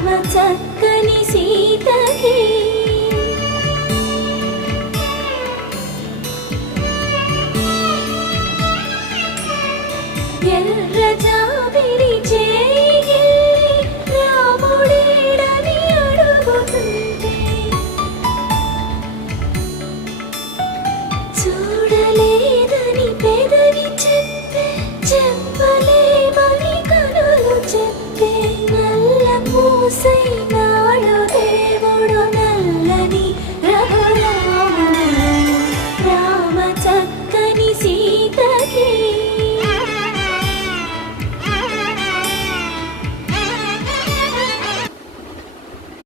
చక్కని సీతకి ఎర్ర జాబిలి చేయి రాముడేడని అడుగుతుంటే చూడలేదని పెదవి చెప్పే చెప్పలేమని కనులు చెప్పే నల్ల పూసై